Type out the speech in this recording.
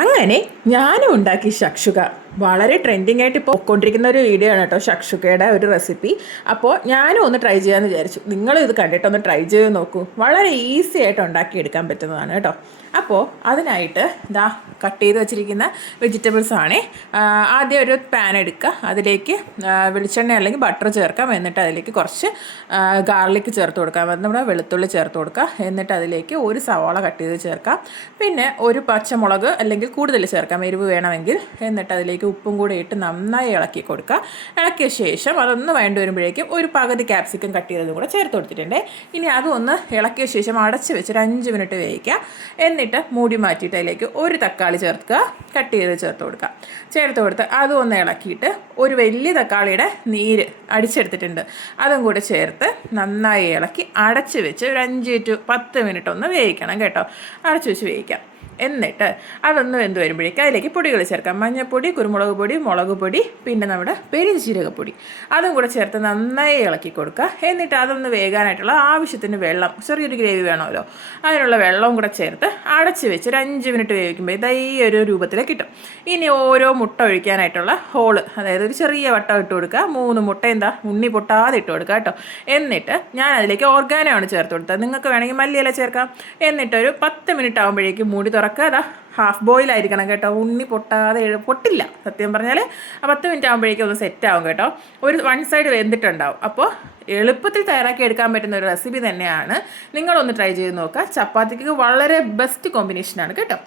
അങ്ങനെ ഞാനും ഉണ്ടാക്കി ഷക്ഷുക. വളരെ ട്രെൻഡിങ് ആയിട്ട് ഇപ്പോൾ പോയിക്കൊണ്ടിരിക്കുന്ന ഒരു വീഡിയോ ആണ് കേട്ടോ ഷക്ഷുക്കയുടെ ഒരു റെസിപ്പി. അപ്പോൾ ഞാനും ഒന്ന് ട്രൈ ചെയ്യാമെന്ന് വിചാരിച്ചു. നിങ്ങളും ഇത് കണ്ടിട്ടൊന്ന് ട്രൈ ചെയ്ത് നോക്കൂ. വളരെ ഈസി ആയിട്ട് ഉണ്ടാക്കിയെടുക്കാൻ പറ്റുന്നതാണ് കേട്ടോ. അപ്പോൾ അതിനായിട്ട് ഇതാ കട്ട് ചെയ്ത് വെച്ചിരിക്കുന്ന വെജിറ്റബിൾസ് ആണ്. ആദ്യം ഒരു പാൻ എടുക്കുക, അതിലേക്ക് വെളിച്ചെണ്ണ അല്ലെങ്കിൽ ബട്ടർ ചേർക്കാം. എന്നിട്ട് അതിലേക്ക് കുറച്ച് ഗാർലിക് ചേർത്ത് കൊടുക്കാം, നമ്മുടെ വെളുത്തുള്ളി ചേർത്ത് കൊടുക്കുക. എന്നിട്ട് അതിലേക്ക് ഒരു സവാള കട്ട് ചെയ്ത് ചേർക്കാം, പിന്നെ ഒരു പച്ചമുളക് അല്ലെങ്കിൽ കൂടുതൽ ചേർക്കാം എരിവ് വേണമെങ്കിൽ. എന്നിട്ട് അതിലേക്ക് ഉപ്പും കൂടെ ഇട്ട് നന്നായി ഇളക്കി കൊടുക്കുക. ഇളക്കിയ ശേഷം അതൊന്ന് വേണ്ടി വരുമ്പോഴേക്കും ഒരു പകുതി ക്യാപ്സിക്കം കട്ട് ചെയ്തതും കൂടെ ചേർത്ത് കൊടുത്തിട്ടുണ്ട്. ഇനി അതൊന്ന് ഇളക്കിയ ശേഷം അടച്ച് വെച്ചൊരു 5 മിനിറ്റ് വേവിക്കുക. എന്നിട്ട് മൂടി മാറ്റിയിട്ട് അതിലേക്ക് ഒരു തക്കാളി ചേർക്കുക, കട്ട് ചെയ്ത് ചേർത്ത് കൊടുക്കുക. ചേർത്ത് കൊടുത്ത് അതും ഒന്ന് ഇളക്കിയിട്ട് ഒരു വലിയ തക്കാളിയുടെ നീര് അടിച്ചെടുത്തിട്ടുണ്ട്, അതും കൂടെ ചേർത്ത് നന്നായി ഇളക്കി അടച്ച് വെച്ച് ഒരു 5 to 10 മിനിറ്റ് ഒന്ന് വേവിക്കണം കേട്ടോ. അടച്ച് വെച്ച് വേവിക്കാം. എന്നിട്ട് അതൊന്ന് വെന്ത് വരുമ്പോഴേക്കും അതിലേക്ക് പൊടികൾ ചേർക്കാം. മഞ്ഞൾപ്പൊടി, കുരുമുളക് പൊടി, മുളക് പൊടി, പിന്നെ നമ്മുടെ പെരുംജീരകപ്പൊടി, അതും കൂടെ ചേർത്ത് നന്നായി ഇളക്കി കൊടുക്കുക. എന്നിട്ട് അതൊന്ന് വേകാനായിട്ടുള്ള ആവശ്യത്തിന് വെള്ളം, ചെറിയൊരു ഗ്രേവി വേണമല്ലോ, അതിനുള്ള വെള്ളവും കൂടെ ചേർത്ത് അടച്ച് വെച്ച് ഒരു 5 മിനിറ്റ് വേവിക്കുമ്പോൾ ഇതാ ഈ ഒരു രൂപത്തിൽ കിട്ടും. ഇനി ഓരോ മുട്ട ഒഴിക്കാനായിട്ടുള്ള ഹോള്, അതായത് ഒരു ചെറിയ വട്ടം ഇട്ട് കൊടുക്കുക. 3 മുട്ട എന്താ ഉണ്ണി പൊട്ടാതെ ഇട്ട് കൊടുക്കുക കേട്ടോ. എന്നിട്ട് ഞാൻ അതിലേക്ക് ഓർഗാനോയാണ് ചേർത്ത് കൊടുത്തത്, നിങ്ങൾക്ക് വേണമെങ്കിൽ മല്ലിയില ചേർക്കാം. എന്നിട്ടൊരു 10 മിനിറ്റ് ആകുമ്പോഴേക്കും മൂടി തുറക്കുക. അതാ ഹാഫ് ബോയിൽ ആയിരിക്കണം കേട്ടോ, ഉണ്ണി പൊട്ടാതെ പൊട്ടില്ല സത്യം പറഞ്ഞാൽ. 10 മിനിറ്റ് ആകുമ്പോഴേക്കും ഒന്ന് സെറ്റ് ആവും കേട്ടോ. ഒരു 1 സൈഡ് വെന്തിട്ടുണ്ടാവും. അപ്പോൾ എളുപ്പത്തിൽ തയ്യാറാക്കി എടുക്കാൻ പറ്റുന്ന ഒരു റെസിപ്പി തന്നെയാണ്. നിങ്ങളൊന്ന് ട്രൈ ചെയ്ത് നോക്കുക. ചപ്പാത്തിക്ക് വളരെ ബെസ്റ്റ് കോമ്പിനേഷനാണ് കേട്ടോ.